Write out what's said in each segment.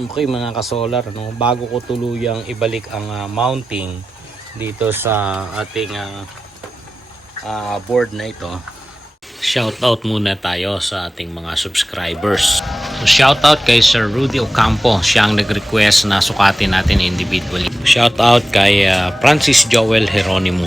Okay mga kasolar, no? Bago ko tuluyang ibalik ang mounting dito sa ating board na ito, shoutout muna tayo sa ating mga subscribers. So shoutout kay Sir Rudy Ocampo, siyang nag-request na sukatin natin individually. Shoutout kay Francis Joel Jeronimo.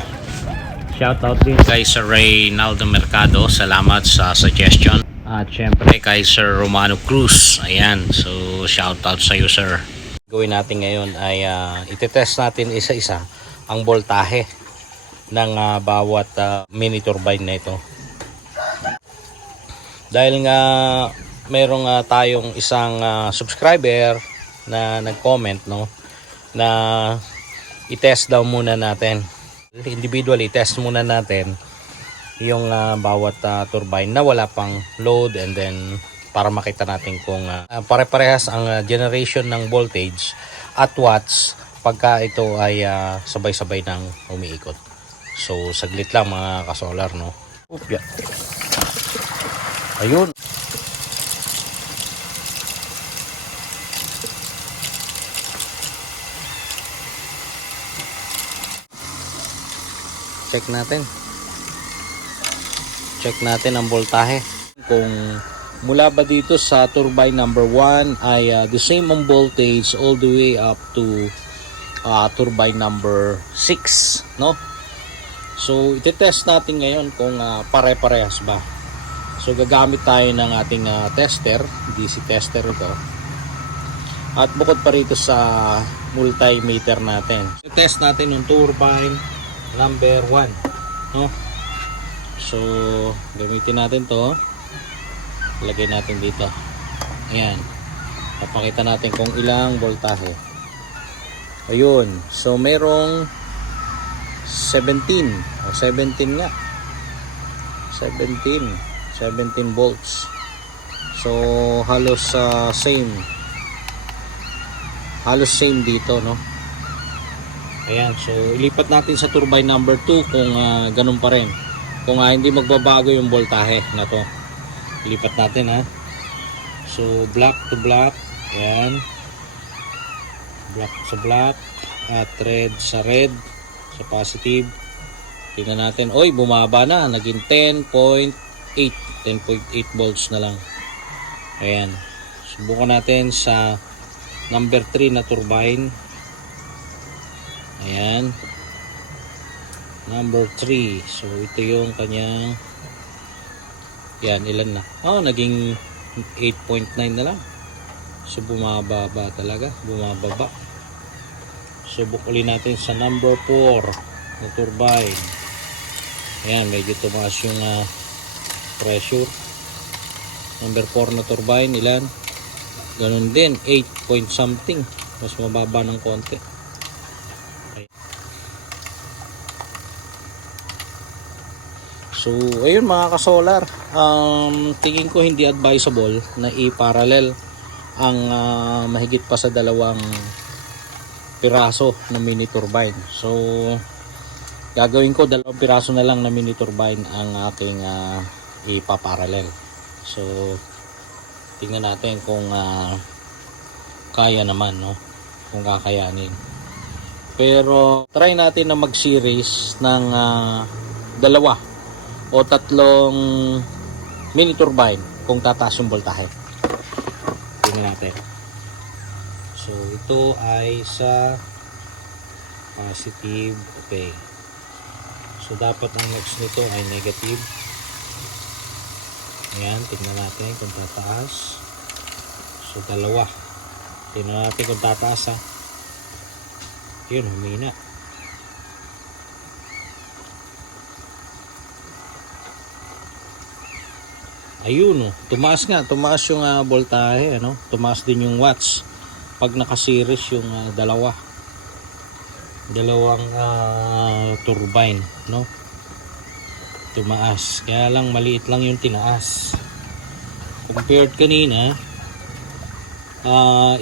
Shoutout din kay Sir Reynaldo Mercado, salamat sa suggestion. At syempre kay Sir Romano Cruz. Ayan, so shoutout sa iyo sir. Gawin natin ngayon ay itetest natin isa-isa ang voltahe ng bawat mini turbine na ito. Dahil nga merong tayong isang subscriber na nag-comment, no, na i-test daw muna natin. Individually test muna natin yung bawat turbine na wala pang load, and then para makita natin kung pare-parehas ang generation ng voltage at watts pagka ito ay sabay-sabay nang umiikot. So saglit lang mga kasolar, no. Upya. Ayun. Check natin ang voltahe. Kung mula ba dito sa turbine number 1 ay the same ang voltage all the way up to turbine number 6, no? So itetest natin ngayon kung pare-parehas ba. So gagamit tayo ng ating tester, DC tester ito. At bukod pa rito sa multimeter natin, test natin yung turbine number 1, no? So gamitin natin to, lagay natin dito. Ayan, papakita natin kung ilang voltahe. Ayun, so merong 17 o 17 nga, 17 volts. So halos same dito, no? Ayan, so ilipat natin sa turbine number 2 kung ganun pa rin. Kung hindi magbabago yung voltahe na to, ilipat natin ha. So black to black, ayan, black sa black at red sa red, sa positive. Tingnan natin, oy, bumaba na, naging 10.8 volts na lang. Ayan, subukan natin sa number 3 na turbine. Ayan, number 3. So ito yung kanyang, yan, ilan na, naging 8.9 na lang. So bumababa talaga, bumababa. Subok ulit natin sa number 4 na turbine. Ayan, medyo tumaas yung pressure. Number 4 na turbine, ilan? Ganun din, 8 point something. Mas mababa ng konti. So ayun mga kasolar, tingin ko hindi advisable na i-parallel ang mahigit pa sa 2 piraso na mini turbine. So gagawin ko 2 piraso na lang na mini turbine ang aking ipaparallel. So tingnan natin kung kaya naman, no, kung kakayanin. Pero try natin na mag-series ng 2 o 3 mini turbine kung tataas yung voltahe. Tingnan natin. So ito ay sa positive. Okay, so dapat ang next nito ay negative. Ayan, tingnan natin kung tataas. So 2, tingnan natin kung tataas ha. Yun, humina. Ayun, tumaas nga, tumaas yung voltahe, ano? Tumaas din yung watts pag naka-series yung dalawang turbine, no? Tumaas, kaya lang maliit lang yung tinaas compared kanina.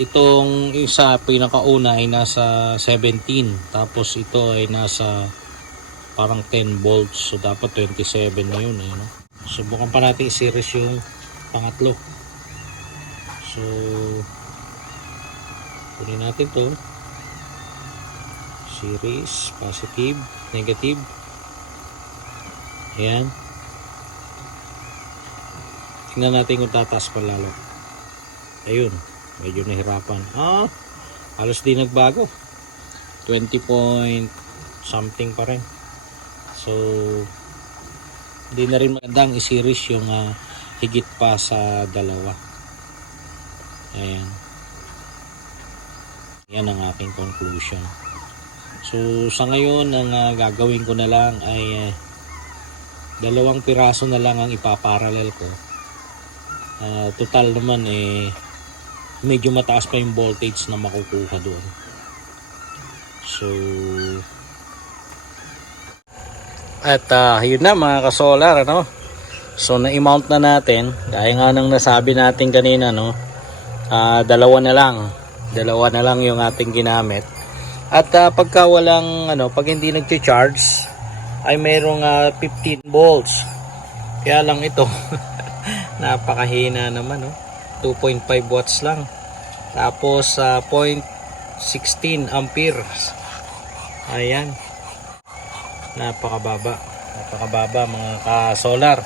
Itong isa pinakauna ay nasa 17, tapos ito ay nasa parang 10 volts, so dapat 27 na yun, no? Subukan pa natin i-series yung pangatlo. So Kunin natin to. Series, positive, negative. Ayan. Tingnan natin kung tataas pa lalo. Ayun, medyo nahirapan. Halos di nagbago. 20 point something pa rin. So, hindi na rin magandang i-series yung higit pa sa dalawa. Ayan. Yan ang aking conclusion. So, sa ngayon, ang gagawin ko na lang ay 2 piraso na lang ang ipaparallel ko. Total naman medyo mataas pa yung voltage na makukuha doon. So, at yun na mga ka-solar, ano? So na-mount na natin, dahil nga nang nasabi natin kanina, no? Dalawa na lang yung ating ginamit. At pagka walang pag hindi nagche-charge ay mayroong 15 volts. Kaya lang ito napakahina naman, no? 2.5 watts lang. Tapos 0.16 amperes. Ayan. Napakababa mga ka-solar.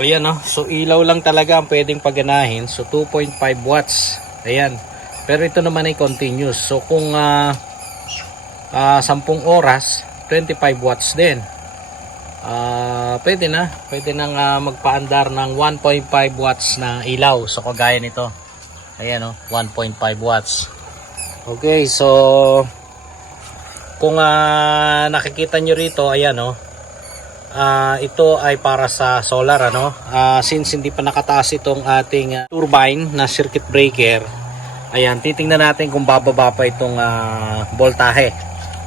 Ayan, no? So ilaw lang talaga ang pwedeng paganahin. So 2.5 watts. Ayan. Pero ito naman ay continuous. So kung 10 oras, 25 watts din. Pwede nang magpaandar ng 1.5 watts na ilaw. So kagaya nito. Ayan, no? 1.5 watts. Okay, so kung nakikita nyo rito, ayan, no? Ito ay para sa solar, ano? Since hindi pa nakataas itong ating turbine na circuit breaker, ayan, titingnan natin kung bababa pa itong voltahe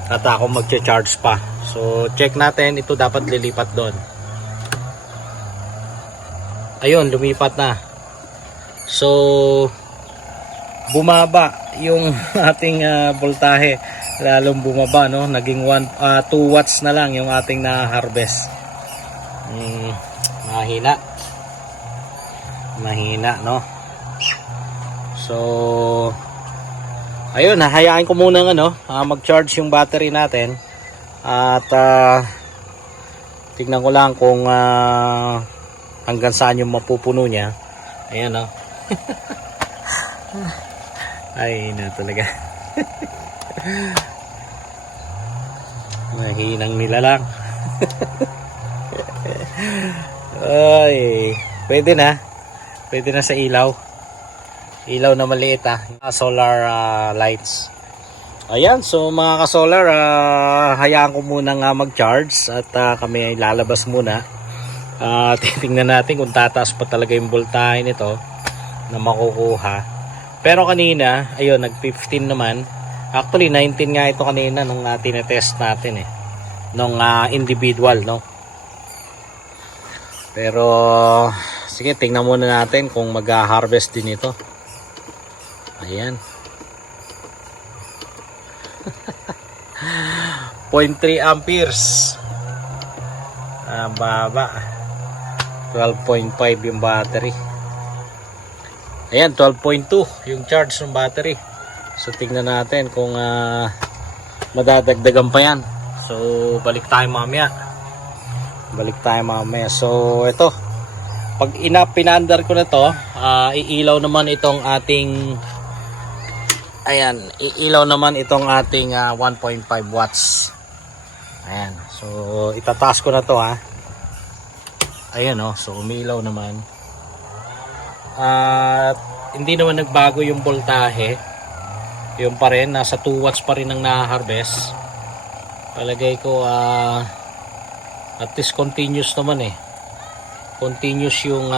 at ako magcha-charge pa. So check natin, ito dapat lilipat doon. Ayun, lumipat na. So bumaba yung ating voltahe, lalong bumaba, no? Naging 2 watts na lang yung ating na-harvest. Mahina, no? So ayun, hahayaan ko muna mag-charge yung battery natin at tignan ko lang kung hanggang saan yung mapupuno niya. Ayan, no? Ay na talaga. Mahinang nila lang. Ay, pwede na sa ilaw na maliit, solar lights. Ayan, so mga ka-solar, hayaan ko muna nga mag-charge at kami ay lalabas muna. Titingnan natin kung tataas pa talaga yung voltahe nito na makukuha. Pero kanina, ayun, nag-15 naman. Actually, 19 nga ito kanina nung tinetest natin nung individual, no? Pero sige, tingnan muna natin kung mag-harvest din ito. Ayan. 0.3 amperes. Baba. 12.5 yung battery. Ayan, 12.2 yung charge ng battery. So tingnan natin kung madadagdagan pa yan. So balik tayo mamaya. So ito, pag pinaandar ko na to, iilaw naman itong ating 1.5 watts. Ayan, so itataas ko na to, ayan, so umiilaw naman. At hindi naman nagbago yung voltahe, yun pa rin, nasa 2 watts pa rin ang na-harvest. Palagay ko at least continuous naman, continuous yung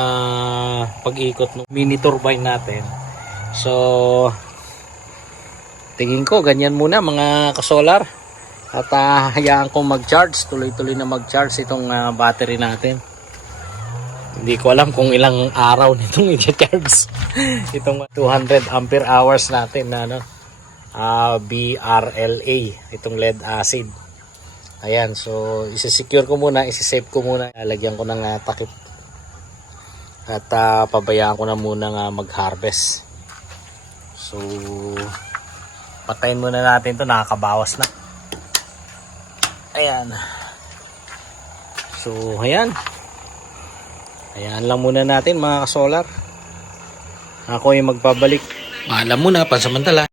pag-ikot ng mini turbine natin. So tingin ko ganyan muna mga ka-solar, at hayaan ko mag-charge, tuloy-tuloy na mag-charge itong battery natin. Hindi ko alam kung ilang araw nitong i-charge itong 200 ampere hours natin na BRLA, itong lead acid. Ayan, so isi-secure ko muna, isi-save ko muna, lalagyan ko ng takip at pabayaan ko na muna mag-harvest. So So, patayin muna natin to, nakakabawas na. Ayan. So, ayan. Ayan lang muna natin mga kasolar. Ako yung magpabalik. Maalam muna, pansamantala.